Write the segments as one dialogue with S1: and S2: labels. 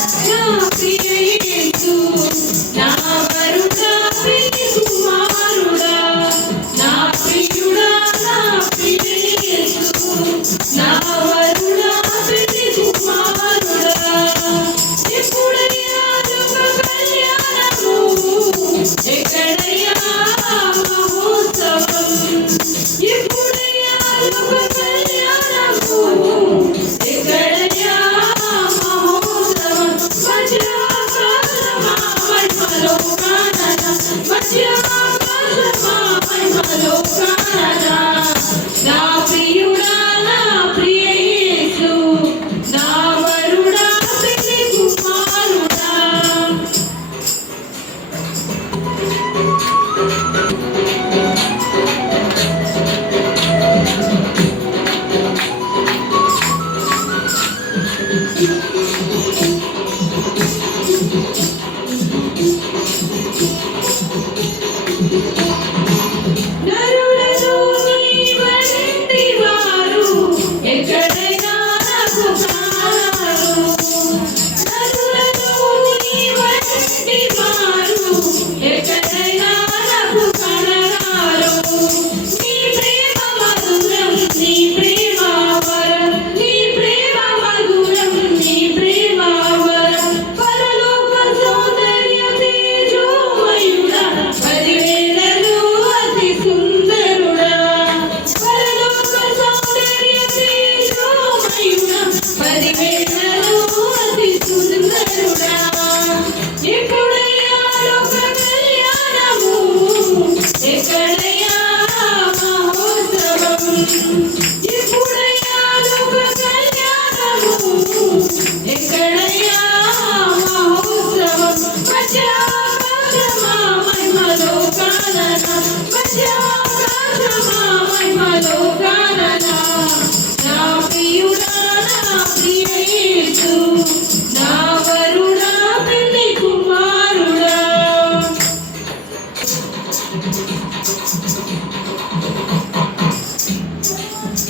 S1: నా Yeah.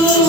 S1: you.